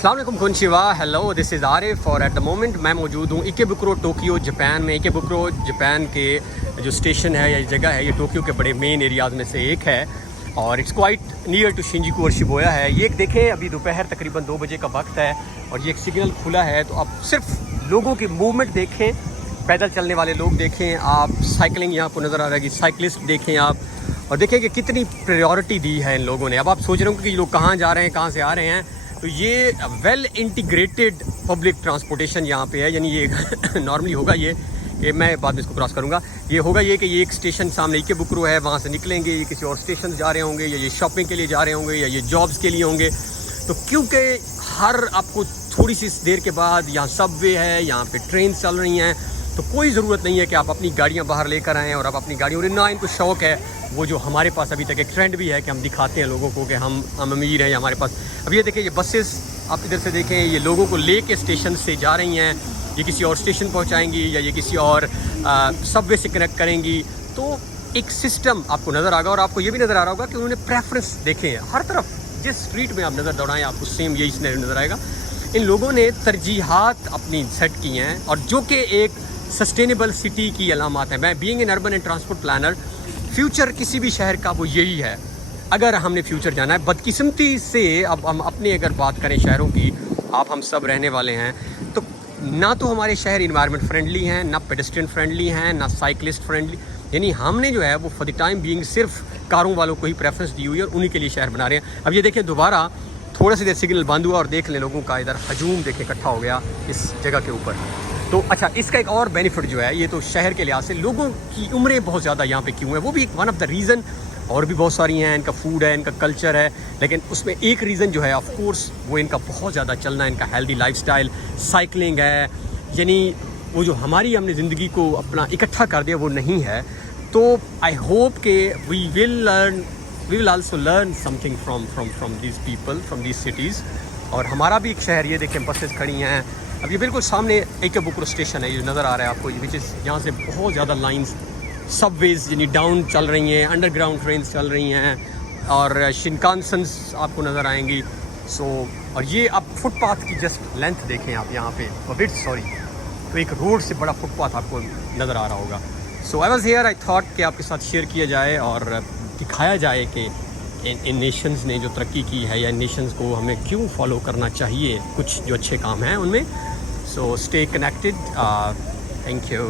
अस्सलाम वालेकुम कोनशिवा, hello, this is Arif और एट द मोमेंट मैं मौजूद हूँ इकेबुकुरो टोक्यो जापान में। इकेबुकुरो जापान के जो स्टेशन है या जगह है, ये टोक्यो के बड़े मेन एरियाज़ में से एक है और it's quite near to Shinjuku और शिबुया है। ये देखें, अभी दोपहर तकरीबन 2 बजे का वक्त है और ये एक सिग्नल खुला है, तो आप सिर्फ लोगों की मूवमेंट देखें, पैदल चलने वाले लोग देखें, आप साइकिलिंग यहाँ को नज़र आ रहा है कि साइकिलिस्ट देखें आप, और देखें कि कितनी प्रायोरिटी दी है इन लोगों ने। अब आप सोच रहे हो कि लोग कहाँ जा रहे हैं, कहाँ से आ रहे हैं, तो ये वेल इंटीग्रेटेड पब्लिक ट्रांसपोर्टेशन यहाँ पे है। यानी ये नॉर्मली होगा ये मैं बाद में इसको क्रॉस करूँगा, ये होगा ये कि ये एक स्टेशन सामने इकेबुकुरो है, वहाँ से निकलेंगे, ये किसी और स्टेशन जा रहे होंगे, या ये शॉपिंग के लिए जा रहे होंगे, या ये जॉब्स के लिए होंगे। तो क्योंकि हर आपको थोड़ी सी देर के बाद यहाँ सबवे है, यहाँ पे ट्रेन चल रही हैं, तो कोई ज़रूरत नहीं है कि आप अपनी गाड़ियाँ बाहर लेकर आएँ और आप अपनी गाड़ियों ना, इनको शौक़ है वो जो हमारे पास अभी तक एक ट्रेंड भी है कि हम दिखाते हैं लोगों को कि हम अमीर हैं, हमारे पास। अब ये देखें, ये बसेस आप इधर से देखें, ये लोगों को ले के स्टेशन से जा रही हैं, ये किसी और स्टेशन पहुंचाएंगी या ये किसी और सबवे से कनेक्ट करेंगी। तो एक सिस्टम आपको नज़र आएगा और आपको ये भी नज़र आ रहा होगा कि उन्होंने प्रेफरेंस देखे हैं हर तरफ। जिस स्ट्रीट में आप नज़र दौड़ाएँ आपको सेम यही सिनेरियो नज़र आएगा। इन लोगों ने तरजीहात अपनी सेट की हैं और जो कि एक सस्टेनेबल सिटी की अलामत है। मैं being an urban and transport planner, future किसी भी शहर का वो यही है। अगर हमने फ्यूचर जाना है, बदकिस्मती से अब हम अपने अगर बात करें शहरों की, आप हम सब रहने वाले हैं, तो ना तो हमारे शहर इन्वायरमेंट फ्रेंडली हैं, ना पेडेस्ट्रियन फ्रेंडली हैं, ना साइकिलिस्ट फ्रेंडली। यानी हमने जो है वो फॉर द टाइम बीइंग सिर्फ कारों वालों को ही प्रेफरेंस दी हुई है और उन्हीं के लिए शहर बना रहे हैं। अब ये देखें, दोबारा थोड़ा सी देर सिग्नल बंद हुआ और देख लें लोगों का इधर हजूम देखें इकट्ठा हो गया इस जगह के ऊपर। तो अच्छा, इसका एक और बेनिफिट जो है, ये तो शहर के लिहाज से लोगों की उम्रें बहुत ज़्यादा यहाँ पे क्यों है, वो भी एक वन ऑफ द रीज़न। और भी बहुत सारी हैं, इनका फूड है, इनका कल्चर है, लेकिन उसमें एक रीज़न जो है ऑफ कोर्स वो इनका बहुत ज़्यादा चलना है, इनका हेल्दी लाइफस्टाइल, साइकिलिंग है। यानी वो जो हमारी हमने ज़िंदगी को अपना इकट्ठा कर दिया वो नहीं है। तो आई होप के we will also learn something from these people, from these cities. और हमारा भी एक शहर, ये देखें बसेस खड़ी हैं। अब ये बिल्कुल सामने इकेबुकुरो स्टेशन है, ये नज़र आ रहा है आपको, विच इज़ यहाँ से बहुत ज़्यादा लाइंस सबवेज यानी डाउन चल रही हैं, अंडरग्राउंड ट्रेन्स चल रही हैं और शिनकानसेन्स आपको नज़र आएंगी। और ये आप फुटपाथ की जस्ट लेंथ देखें आप यहाँ पे, विड्थ सॉरी, तो एक रोड से बड़ा फुटपाथ आपको नज़र आ रहा होगा। So I was here, I thought कि आपके साथ शेयर किया जाए और दिखाया जाए कि इन नेशंस ने जो तरक्की की है या इन नेशंस को हमें क्यों फॉलो करना चाहिए, कुछ जो अच्छे काम हैं उनमें। So stay connected, thank you.